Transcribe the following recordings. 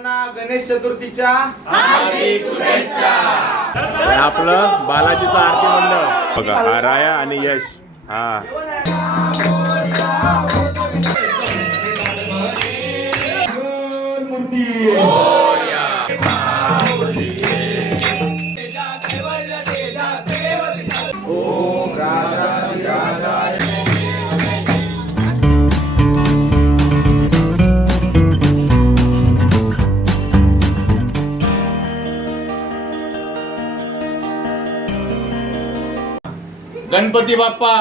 सर्वांना गणेश चतुर्थीच्या हे आपलं बालाजीचं आरती मंडळ. बघा हा राया आणि यश. हा. गणपती बाप्पा.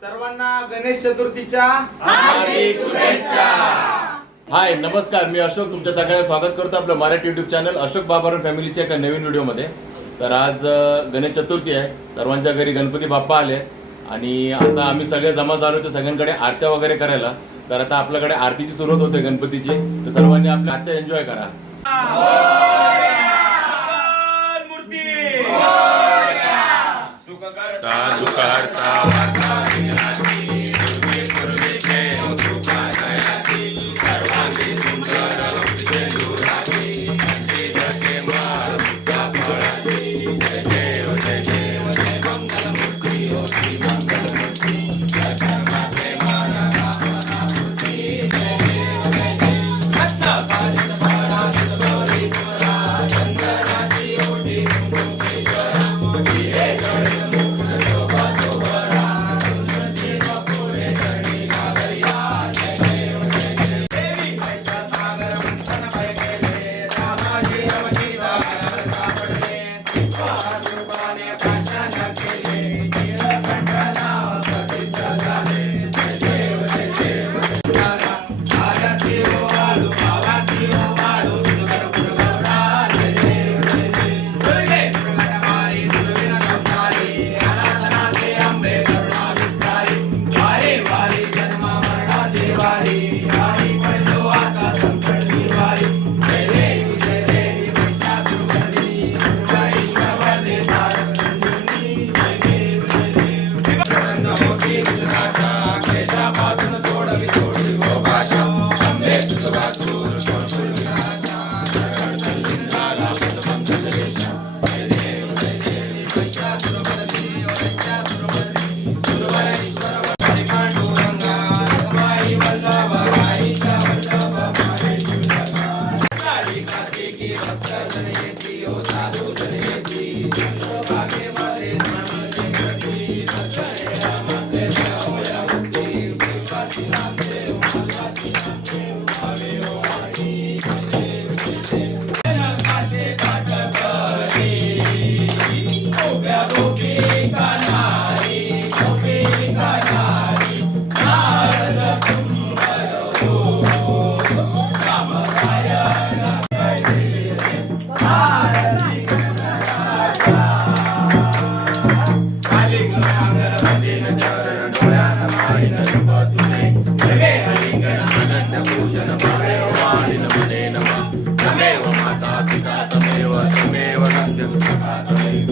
सर्वांना गणेश चतुर्थीच्या हाय नमस्कार. मी अशोक तुमच्या सगळ्यांना स्वागत करतो आपलं मराठी युट्यूब चॅनल अशोक बाबाराव फॅमिलीच्या एका नवीन व्हिडिओमध्ये. तर आज गणेश चतुर्थी आहे. सर्वांच्या घरी गणपती बाप्पा आले. आणि आता आम्ही सगळे जमा झालो तर सगळ्यांकडे आरत्या वगैरे करायला. तर आता आपल्याकडे आरतीची सुरुवात होते गणपतीची. तर सर्वांनी आपल्या आरत्या एन्जॉय करा. उपकारता दुकारता वार्ता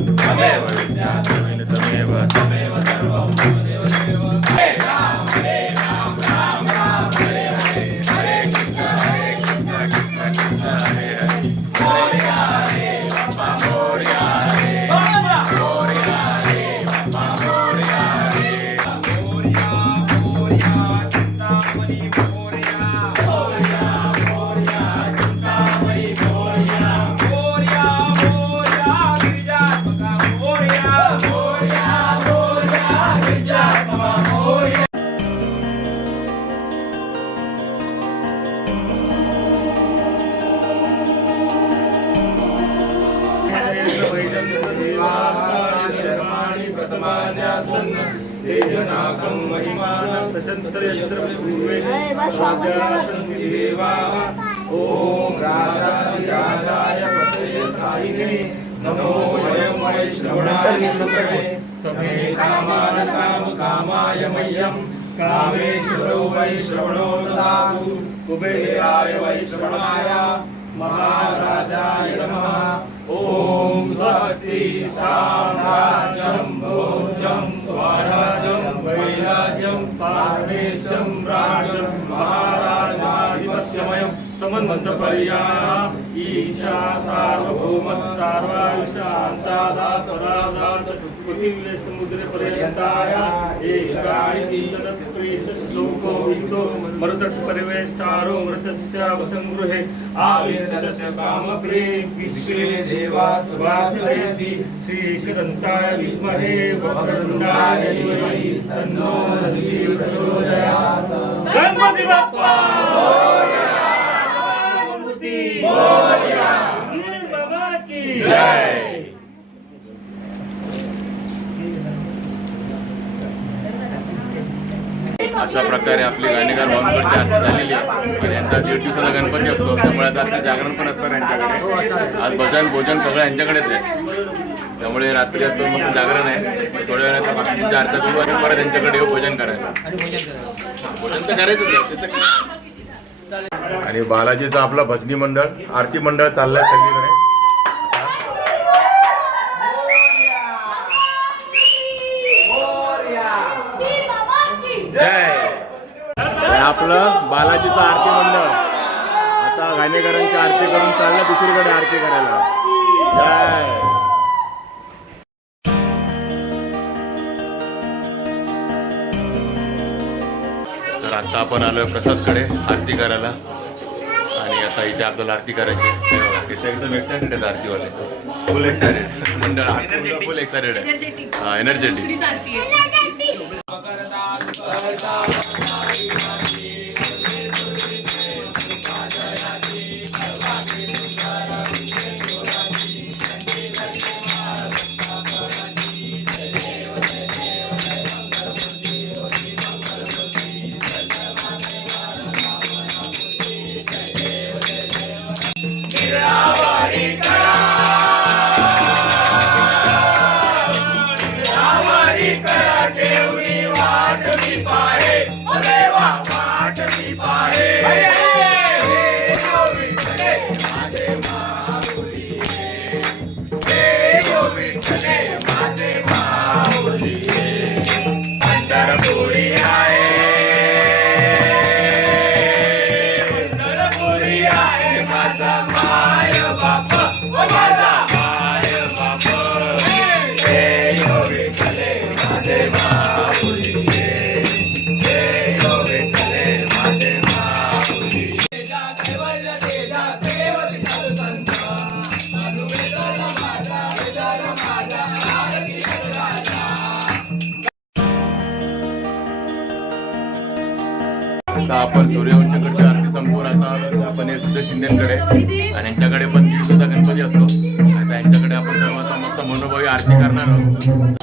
Tameva, Tameva, Tameva, Tameva, Tameva, Tameva, Tameva, Tameva, Tameva, Tameva, Tameva, Tameva, यत्र यत्र विभुवे देवा ओम राजाधिराजाय पतये साईने नमो वयं वैष्णवणाय समे कामान काम कामाय मह्यं कामेश्वरो वैश्रवणो ददातु कुबेराय वैश्रवणाय महाराजाय नमः। ॐ स्वस्ति साम्राज्यं भोजं स्वराज वैराज्यं पारमेशं राजं महाराजाधिपत्यमयं समन्वंतपर्या। ईशा सार्वभौम सार्वायुषान्तादात परादात पृथिव्ये समुद्रे पर्यन्ताया एकाणि तदत्प्रेष श्लोको आवेशस्य कामप्रे विश्वे देवा श्रीकदन्ताय विद्महे वक्रतुण्डाय धीमहि तन्नो प्रचोदयात् गणपति बाप्पा! बाबा की जय अशा प्रकारे आपली गाणेगार भावनगरची आरती झालेली आहे. आणि यांचा दीड दिवसाचा गणपती असतो त्यामुळे आता रात्री जागरण पण असतं यांच्याकडे. आज भजन भोजन सगळं यांच्याकडेच आहे. त्यामुळे रात्री आज दोन मस्त जागरण आहे. थोड्या वेळात बाकीच्या आरत्या सुरू आणि परत यांच्याकडे येऊ भजन करायला. भोजन तर करायचंच आहे. ते तर आणि बालाजीचं आपलं भजनी मंडळ आरती मंडळ चाललंय सगळीकडे जय हे आपलं बालाजीचं आरती मंडळ आता गाणेकरांची आरती करून चाललं दुसरीकडे आरती करायला. जय. तर आता आपण आलोय प्रसादकडे आरती करायला. आणि आता इथे आपल्याला आरती करायची तिथे एकदम एक्सायटेड आहेत आरतीवाले. फुल एक्सायटेड मंडळ फुल एक्सायटेड आहे. हा एनर्जेटिक मनोभावी आरती करणार आहोत.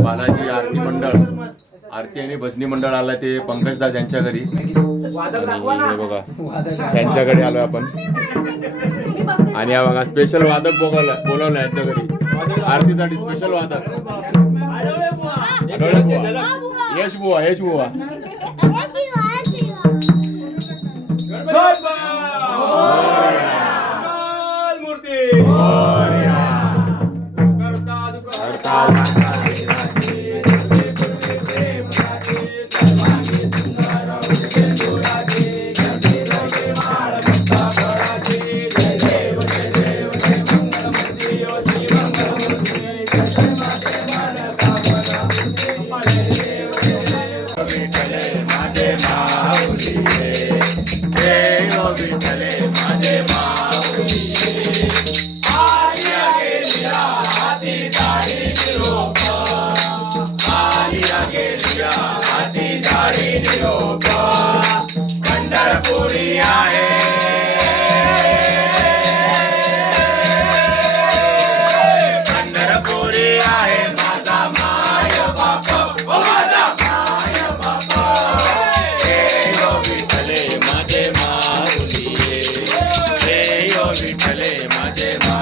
बालाजी आरती मंडळ आरती आणि भजनी मंडळ आलं ते पंकजदा त्यांच्या घरी. हे बघा त्यांच्याकडे आलो आपण. आणि हा बघा स्पेशल वादक बोलवलं बोलवलं यांच्या घरी. आरतीसाठी स्पेशल वादक. आढळले बुवा. यश बुवा Matemática.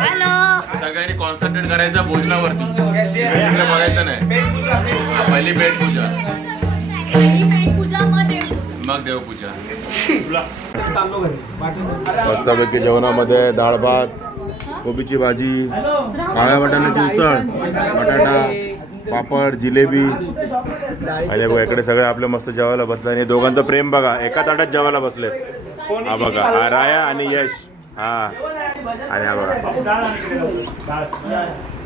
सगळ्यांनी कॉन्सन्ट्रेट करायचं भोजनावरती. इकडे बघायचं नाही. हा, पहिली पेट पूजा. मग देवपूजा. मस्तपैकी जेवणामध्ये डाळ भात कोबीची भाजी काळ्या वाटाण्याची उसळ बटाटा पापड जिलेबी. आणि बघा इकडे सगळे आपले मस्त जेवायला बसले आणि दोघांचं प्रेम बघा एका ताटात जेवायला बसले हा बघा हा राया आणि यश. हा. आणि हा बघा. डाळ आणली डाळ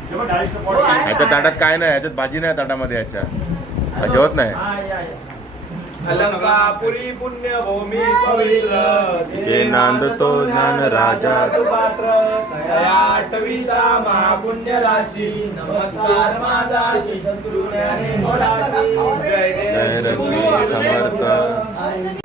जेव्हा डाळीचं पोट आहे. याच्या ताटात काय नाही याच्यात भाजी नाही ताटामध्ये याच्या हा, जेवत नाही. अलंकापुरी पुण्यभूमी पवित्र. ते नांदतो ज्ञान राजा. आठविता महापुण्य राशी नमस्कार माझा. जय जय देव रघुवीर समर्थ.